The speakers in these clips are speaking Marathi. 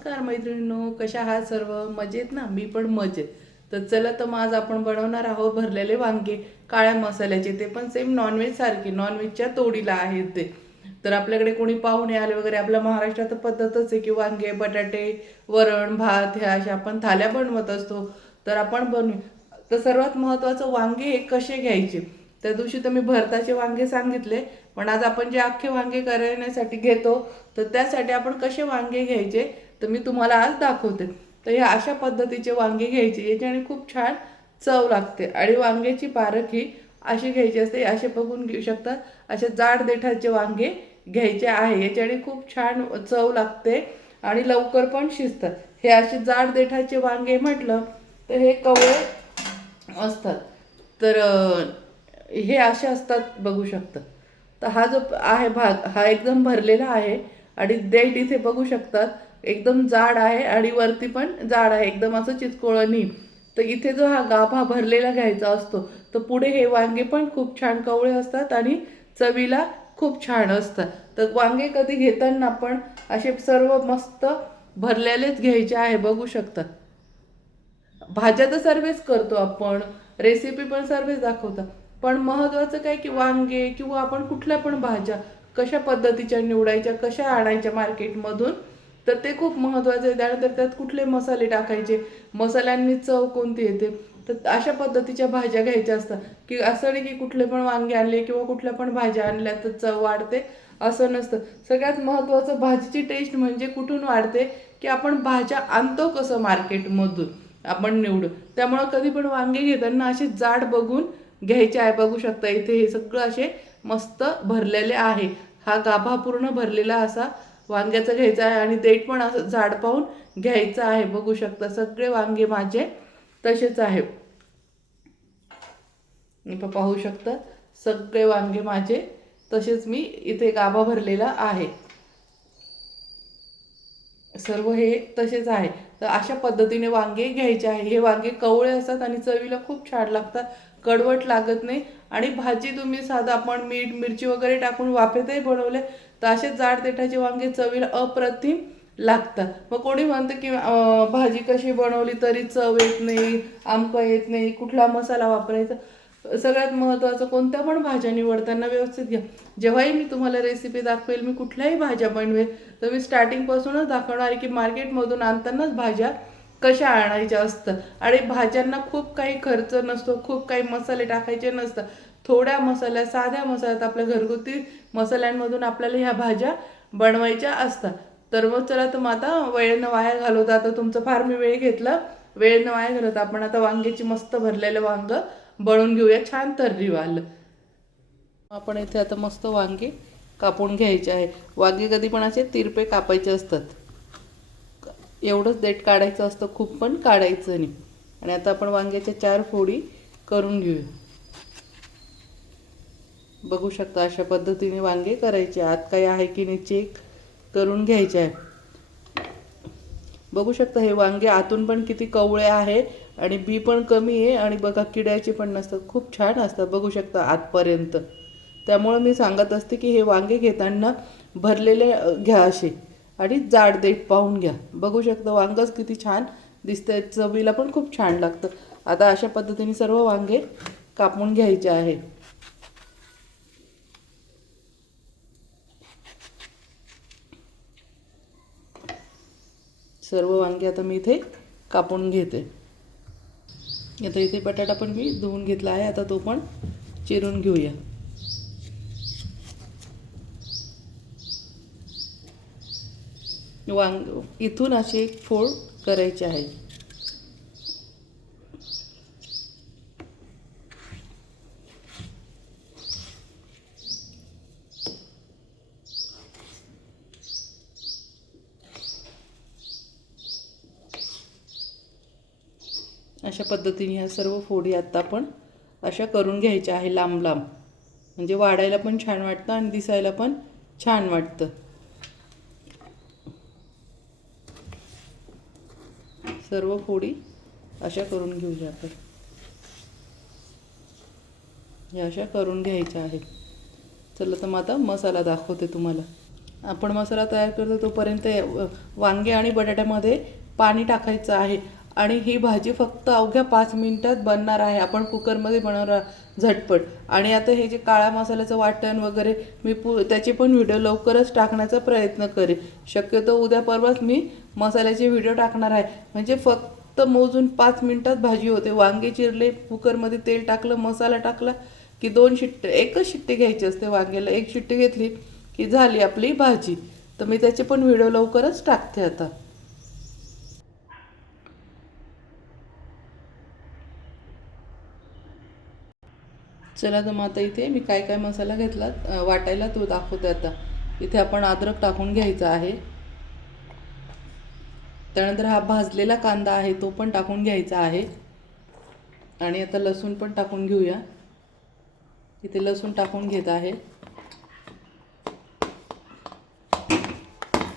नमस्कार मैत्रिणींनो, कशा आहात सर्व? मजेत ना? मी पण मजेत. तर चला, तर मग आज आपण बनवणार आहोत भरलेले वांगे काळ्या मसाल्याचे, ते पण सेम नॉनव्हेज सारखे, नॉनव्हेजच्या तोडीला आहेत ते. तर आपल्याकडे कोणी पाहुणे आले वगैरे, आपल्या महाराष्ट्रात पद्धतच आहे की वांगे बटाटे वरण भात ह्या अशा आपण थाल्या बनवत असतो. तर आपण बनवू. तर सर्वात महत्त्वाचं, वांगे हे कसे घ्यायचे. त्या दिवशी तर मी भरताचे वांगे सांगितले, पण आज आपण जे अख्खे वांगे करण्यासाठी घेतो, तर त्यासाठी आपण कसे वांगे घ्यायचे तर मी तुम्हाला आज दाखवते. तर ह्या अशा पद्धतीचे वांगे घ्यायचे, याच्याने खूप छान चव लागते. आणि वांग्याची पारख ही अशी घ्यायची असते, असे बघून घेऊ शकता. असे जाड देठाचे वांगे घ्यायचे आहे, याच्याने खूप छान चव लागते आणि लवकर पण शिजतात. हे असे जाड देठाचे वांगे म्हटलं तर हे कवळे असतात. तर हे असे असतात, बघू शकता. तर हा जो आहे भाग, हा एकदम भरलेला आहे. आणि देठ इथे बघू शकतात, एकदम जाड आहे आणि वरती पण जाड आहे, एकदम असं चिचकोळं नाही. तर इथे जो हा गाभा भरलेला घ्यायचा असतो, तर पुढे हे वांगे पण खूप छान कवळे असतात आणि चवीला खूप छान असतात. तर वांगे कधी घेताना आपण असे सर्व मस्त भरलेलेच घ्यायचे आहे, बघू शकता. भाज्या तर सर्वच करतो आपण, रेसिपी पण सर्वच दाखवतात. पण महत्त्वाचं काय की वांगे किंवा आपण कुठल्या पण भाज्या कशा पद्धतीच्या निवडायच्या, कशा आणायच्या मार्केटमधून, तर ते खूप महत्त्वाचं आहे. त्यानंतर त्यात कुठले मसाले टाकायचे, मसाल्यांनी चव कोणती येते. तर अशा पद्धतीच्या भाज्या घ्यायच्या असतात. की असं नाही की कुठले पण वांगे आणले किंवा कुठल्या पण भाज्या आणल्या तर चव वाढते, असं नसतं. सगळ्यात महत्त्वाचं भाजीची टेस्ट म्हणजे कुठून वाढते, की आपण भाज्या आणतो कसं मार्केटमधून आपण निवडू. त्यामुळं कधी पण वांगे घेताना असे जाड बघून घ्यायचे आहे, बघू शकता. इथे हे सगळं असे मस्त भरलेले आहे. हा गाभा पूर्ण भरलेला असा वांग्याचा घ्यायचा आहे आणि देठ पण असं जाड पाहून घ्यायचं आहे, बघू शकता. सगळे वांगे माझे तसेच आहे, पाहू शकता. सगळे वांगे माझे तसेच मी इथे गाभा भरलेला आहे, सर्व हे तसेच आहे. तर अशा पद्धतीने वांगे घ्यायचे आहे. हे वांगे कवळे असतात आणि चवीला खूप छान लागतात, कडवट लागत नाही. आणि भाजी तुम्ही साधा आपण मीठ मिरची वगैरे टाकून वाफेतही बनवले तर असे जाड देठाचे वांगे चवीला अप्रतिम लागतात. मग कोणी म्हणतं की भाजी कशी बनवली तरी चव येत नाही, आमकं येत नाही, कुठला मसाला वापरायचा. सगळ्यात महत्त्वाचं, कोणत्या पण भाज्या निवडताना व्यवस्थित घ्या. जेव्हाही मी तुम्हाला रेसिपी दाखवेल, मी कुठल्याही भाज्या बनवेल, तर मी स्टार्टिंगपासूनच दाखवणार आहे की मार्केटमधून आणतानाच भाज्या कशा आणायच्या असतं. आणि भाज्यांना खूप काही खर्च नसतो, खूप काही मसाले टाकायचे नसतात. थोड्या मसाल्या, साध्या मसाल्यात, आपल्या घरगुती मसाल्यांमधून आपल्याला ह्या भाज्या बनवायच्या असतात. तर मग चला, तर मग आता वेळ न वाया घालवता, आता तुमचं फार मी वेळ घेतला, वेळ न वाया घालवता आपण आता वांग्याची मस्त भरलेलं वांग बनवून घेऊया, छान तर्रीवालं. आपण इथे आता मस्त वांगे कापून घ्यायचे आहे. वांगे कधी पण असे तिरपे कापायचे असतात, एवढंच देठ काढायचं असतं, खूप पण काढायचं नाही. आणि आता आपण वांग्याच्या 4 फोडी करून घेऊया, बघू शकता. अशा पद्धतीने वांगे करायचे, आत काही आहे की नाही चेक करून घ्यायचे आहे. बघू शकता, हे वांगे आतून पण किती कवळे आहे आणि बी पण कमी आहे. आणि बघा, किड्याचे पण नसतात, खूप छान असतात, बघू शकता आतपर्यंत. त्यामुळं मी सांगत असते की हे वांगे घेताना भरलेले घ्या असे, आणि जाड देठ पाहून घ्या. बघू शकता वांगच किती छान दिसतंय, चवीला पण खूप छान लागतं. आता अशा पद्धतीने सर्व वांगे कापून घ्यायचे आहे. सर्व वांगे आता मी इथे कापून घेते. आता इथे बटाटा पण मी धुवून घेतला आहे, आता तो पण चिरून घेऊया. वांग इथून अशी एक फोड करायची आहे. अशा पद्धतीने ह्या सर्व फोडी आत्ता आपण अशा करून घ्यायच्या आहे, लांब लांब, म्हणजे वाढायला पण छान वाटतं आणि दिसायला पण छान वाटतं. सर्व फोडी अशा करून घेऊया आपण. ह्या अशा करून घ्यायच्या आहेत. चला, तर मग आता मसाला दाखवते तुम्हाला. आपण मसाला तयार करतो तोपर्यंत वांगे आणि बटाट्यामध्ये पाणी टाकायचं आहे आणि ही भाजी फक्त अवघ्या 5 मिनिटात बनणार आहे. आपण कुकरमध्ये बनवणार झटपट. आणि आता हे जे काळा मसाल्याचं वाटण वगैरे मी त्याचे पण व्हिडिओ लवकरच टाकण्याचा प्रयत्न करेन. शक्यतो उद्या परवाच मी मसाल्याचे व्हिडिओ टाकणार आहे. म्हणजे फक्त मोजून 5 मिनिटात भाजी होते. वांगे चिरले, कुकरमध्ये तेल टाकलं, मसाला टाकला की 2 शिट्टे, एकच शिट्टी घ्यायची असते वांग्याला. 1 शिट्टी घेतली की झाली आपली भाजी. तर मी त्याचे पण व्हिडिओ लवकरच टाकते आता. चला तर मग आता इथे मी काय काय मसाला घेतला वाटायला तो दाखवते आता. इथे आपण अद्रक टाकून घ्यायचा आहे. त्यानंतर हा भाजलेला कांदा आहे तो पण टाकून घ्यायचा आहे. आणि आता लसूण पण टाकून घेऊया. इथे लसूण टाकून घेत आहे.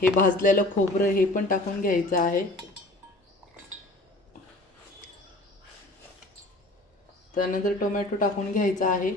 हे भाजलेलं खोबरं हे पण टाकून घ्यायचं आहे. त्यानंतर टोमॅटो टाकून घ्यायचा आहे.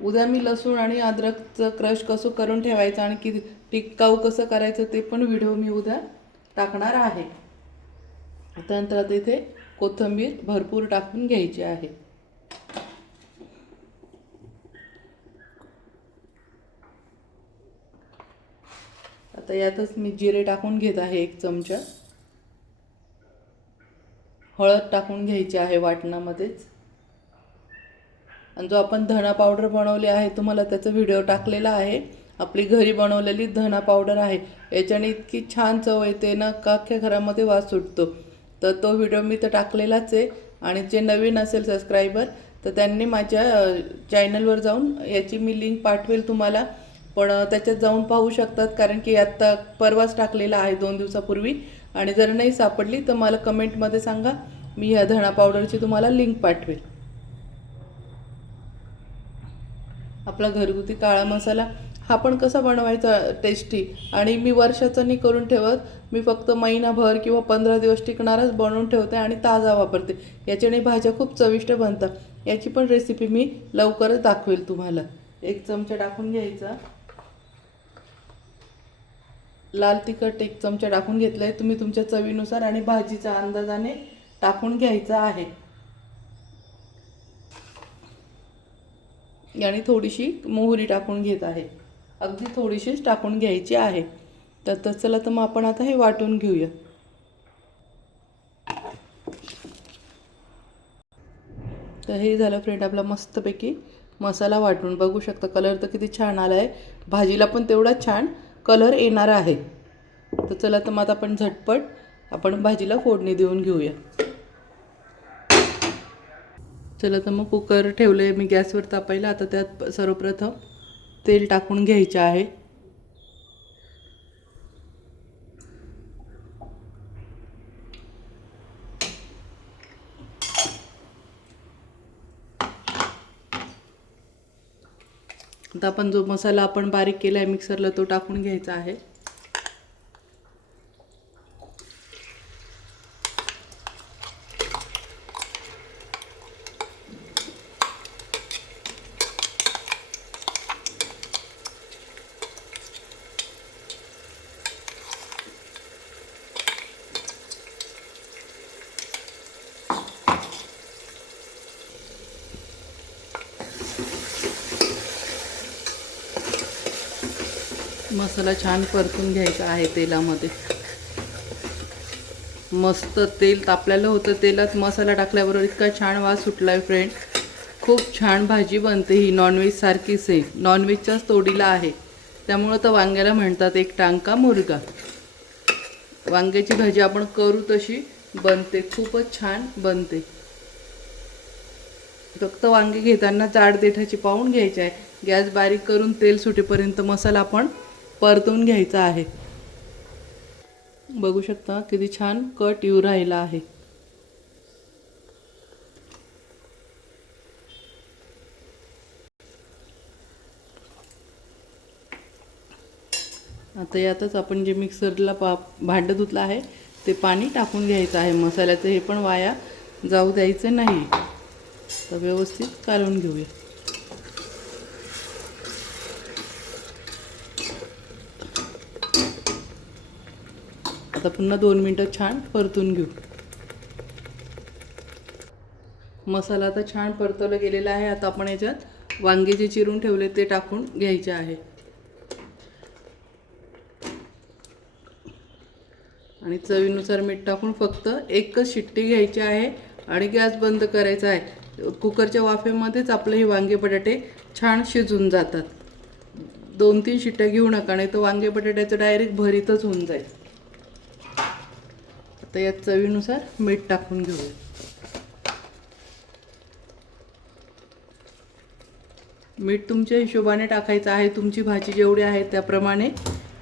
उद्या मी लसूण आणि अद्रकचं क्रश कसं करून ठेवायचं आणि किती टिक्काऊ कसं करायचं ते पण व्हिडिओ मी उद्या टाकणार आहे. त्यानंतर आता इथे कोथिंबीर भरपूर टाकून घ्यायची आहे. आता यातच मी जिरे टाकून घेत आहे 1 चमचा. हळद टाकून घ्यायची आहे वाटणामध्येच. आणि जो आपण धना पावडर बनवली आहे तुम्हाला त्याचा व्हिडिओ टाकलेला आहे. आपली घरी बनवलेली धना पावडर आहे. याच्याने इतकी छान चव येते ना का अख्ख्या घरामध्ये वास सुटतो. तर तो व्हिडिओ मी तर टाकलेलाच आहे. आणि जे नवीन असेल सबस्क्रायबर तर त्यांनी माझ्या चॅनलवर जाऊन याची मी लिंक पाठवेल तुम्हाला. पण त्याच्यात जाऊन पाहू शकतात कारण की आत्ता परवाच टाकलेला आहे 2 दिवसापूर्वी. आणि जर नाही सापडली तर मला कमेंटमध्ये सांगा, मी ह्या धना पावडरची तुम्हाला लिंक पाठवेल. आपला घरगुती काळा मसाला हा पण कसा बनवायचा टेस्टी आणि मी वर्षाचा नाही करून ठेवत. मी फक्त महिनाभर किंवा 15 दिवस टिकणारच बनवून ठेवते आणि ताजा वापरते. याच्याने भाज्या खूप चविष्ट बनतात. याची पण रेसिपी मी लवकरच दाखवेल तुम्हाला. 1 चमचा टाकून घ्यायचा. लाल तिखट 1 चमचा टाकून घेतलं आहे. तुम्ही तुमच्या चवीनुसार आणि भाजीच्या अंदाजाने टाकून घ्यायचा आहे. आणि थोडीशी मोहरी टाकून घेत आहे. अगदी थोडीशीच टाकून घ्यायची आहे. तर चला तर मग आपण आता हे वाटून घेऊया. तर हे झालं फ्रेंड आपला मस्तपैकी मसाला वाटून. बघू शकता कलर तर किती छान आला आहे. भाजीला पण तेवढाच छान कलर येणार आहे. तर चला तर मग आता आपण झटपट आपण भाजीला फोडणी देऊन घेऊया. चला तर मग कुकर ठेवलं आहे मी गॅसवर तापायला. आता त्यात सर्वप्रथम तेल टाकून घ्यायचे आहे. आता आपण जो मसाला आपण बारीक केला आहे मिक्सरला तो टाकून घ्यायचा आहे. मसाला छान परतून घ्यायचा आहे तेलामध्ये. मस्त तेल तापलेलं होतं. तेलात मसाला टाकल्याबरोबर इतका छान वास सुटला आहे फ्रेंड. खूप छान भाजी बनते ही. नॉनव्हेज सारखीच आहे. नॉनव्हेजच्याच तोडीला आहे. त्यामुळं तर वांग्याला म्हणतात 1 टांका मुर्गा. वांग्याची भाजी आपण करू तशी बनते. खूपच छान बनते. फक्त वांगे घेताना जाड देठाची पाहून घ्यायची आहे. गॅस बारीक करून तेल सुटेपर्यंत मसाला आपण परतून घ्यायचा आहे. बघू शकता किती छान कट येऊ राहिला आहे. आता यातच आपण जे मिक्सरला भांडं धुतलं आहे ते पाणी टाकून घ्यायचं आहे. मसाल्याचं हे पण वाया जाऊ द्यायचं नाही. तर व्यवस्थित कालवून घेऊया. आता पुन्हा 2 मिनटं छान परतून घेऊ. मसाला आता छान परतवला गेलेला आहे. आता आपण याच्यात वांगे जे चिरून ठेवले ते टाकून घ्यायचे आहे आणि चवीनुसार मीठ टाकून फक्त एकच शिट्टी घ्यायची आहे आणि गॅस बंद करायचा आहे. कुकरच्या वाफेमध्येच आपले हे वांगे बटाटे छान शिजून जातात. 2-3 शिट्ट्या घेऊ नका, नाही तर वांगे बटाट्याचं डायरेक्ट भरीतच होऊन जाईल. आता यात चवीनुसार मीठ टाकून घेऊया. मीठ तुमच्या हिशोबाने टाकायचं आहे. तुमची भाजी जेवढी आहे त्याप्रमाणे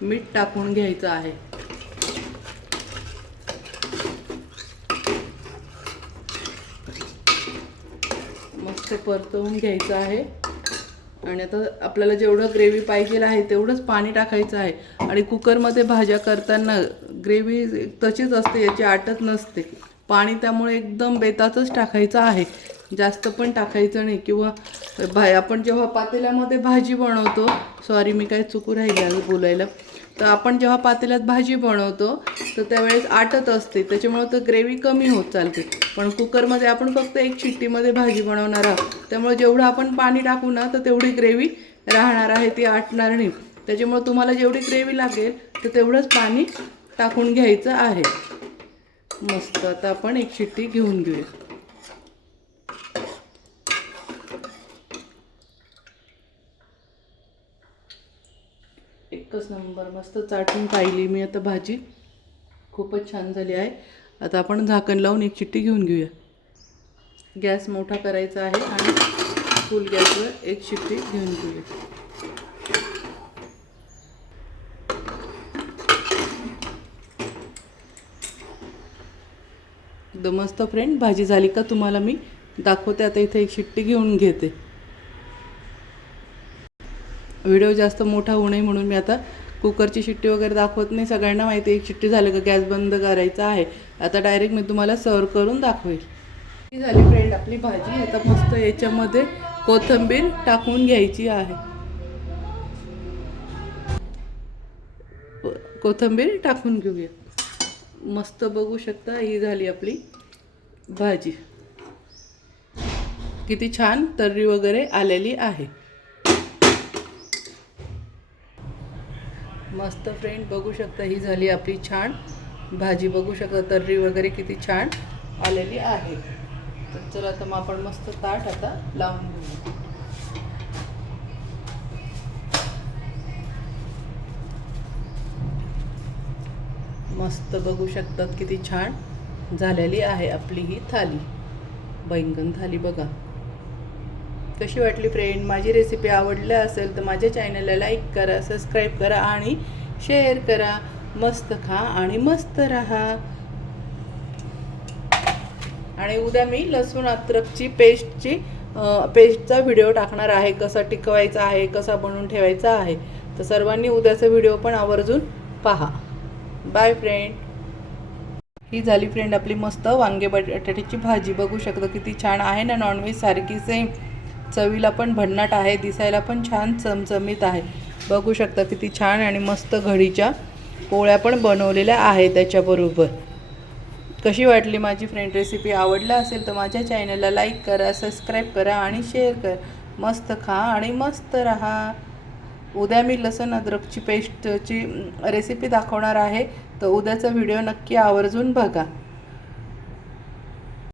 मीठ टाकून घ्यायचं आहे. मस्त परतवून घ्यायचं आहे आणि आता आपल्याला जेवढं ग्रेव्ही पाहिजे आहे तेवढंच पाणी टाकायचं आहे. आणि कुकरमध्ये भाज्या करताना ग्रेव्ही तशीच असते, याची आटत नसते. पाणी त्यामुळे एकदम बेताचंच टाकायचं आहे, जास्त पण टाकायचं नाही. किंवा आपण जेव्हा पातेल्यामध्ये भाजी बनवतो, सॉरी मी काय चुकू राहिले बोलायला, तर आपण जेव्हा पातेल्यात भाजी बनवतो तर त्यावेळेस आटत असते, त्याच्यामुळे तर ग्रेव्ही कमी होत चालते. पण कुकरमध्ये आपण फक्त एक शिट्टीमध्ये भाजी बनवणार आहोत, त्यामुळे जेवढं आपण पाणी टाकू ना तर तेवढी ग्रेव्ही राहणार आहे, ती आटणार नाही. त्याच्यामुळे तुम्हाला जेवढी ग्रेव्ही लागेल तर तेवढंच पाणी टाकून घ्यायचं आहे. मस्त आता आपण एक शिट्टी घेऊन घेऊया. एकच नंबर, मस्त चाटून पाहिली मी आता भाजी, खूपच छान झाली आहे. आता आपण झाकण लावून एक शिट्टी घेऊन घेऊया. गॅस मोठा करायचा आहे आणि फुल गॅसवर एक शिट्टी घेऊन घेऊया. एकदम मस्त फ्रेंड भाजी झाली का तुम्हाला मी दाखवते. आता इथे एक शिट्टी घेऊन घेते. व्हिडिओ जास्त मोठा होऊ नये म्हणून मी आता कुकरची शिट्टी वगैरे दाखवत नाही. सगळ्यांना माहिती आहे एक शिट्टी झाली का गॅस बंद करायचा आहे. आता डायरेक्ट मी तुम्हाला सर्व करून दाखवेल. ही झाली फ्रेंड आपली भाजी. आता मस्त याच्यामध्ये कोथिंबीर टाकून घ्यायची आहे. कोथिंबीर टाकून घेऊया. मस्त बघू शकता ही झाली आपली भाजी. किती छान तर्री वगैरे आलेली आहे. मस्त फ्रेंड बघू शकता ही झाली आपली छान भाजी. बघू शकता तर्री वगैरे किती छान आलेली आहे. तर चला आता मग आपण मस्त ताट आता लावून घेऊ. मस्त बघू शकतात किती छान झालेली आहे आपली ही थाली, बैंगन थाली. बघा कशी वाटली फ्रेंड. माझी रेसिपी आवडली असेल तर माझ्या चॅनलला लाईक करा, सबस्क्राईब करा आणि शेअर करा. मस्त खा आणि मस्त राहा. आणि उद्या मी लसूण अद्रकची पेस्टचा व्हिडिओ टाकणार आहे, कसा टिकवायचा आहे, कसा बनवून ठेवायचा आहे. तर सर्वांनी उद्याचा व्हिडिओ पण आवर्जून पहा. Bye friend. ही झाली फ्रेंड आपली मस्त वांगे बटाट्याची भाजी. बघू शकता किती छान आहे ना, नॉनव्हेज सारखी सेम. चवीला पण भन्नाट आहे, दिसायला पण छान चमचमीत आहे. बघू शकता किती छान. आणि मस्त घडीच्या पोळ्या पण बनवलेल्या आहे त्याच्याबरोबर. कशी वाटली माझी फ्रेंड रेसिपी. आवडला असेल तर माझ्या चॅनलला लाईक करा, सबस्क्राईब करा आणि शेअर करा. मस्त खा आणि मस्त राहा. उद्या मी लसूण अद्रकची पेस्टची रेसिपी दाखवणार आहे, तर उद्याचा व्हिडिओ नक्की आवर्जून बघा.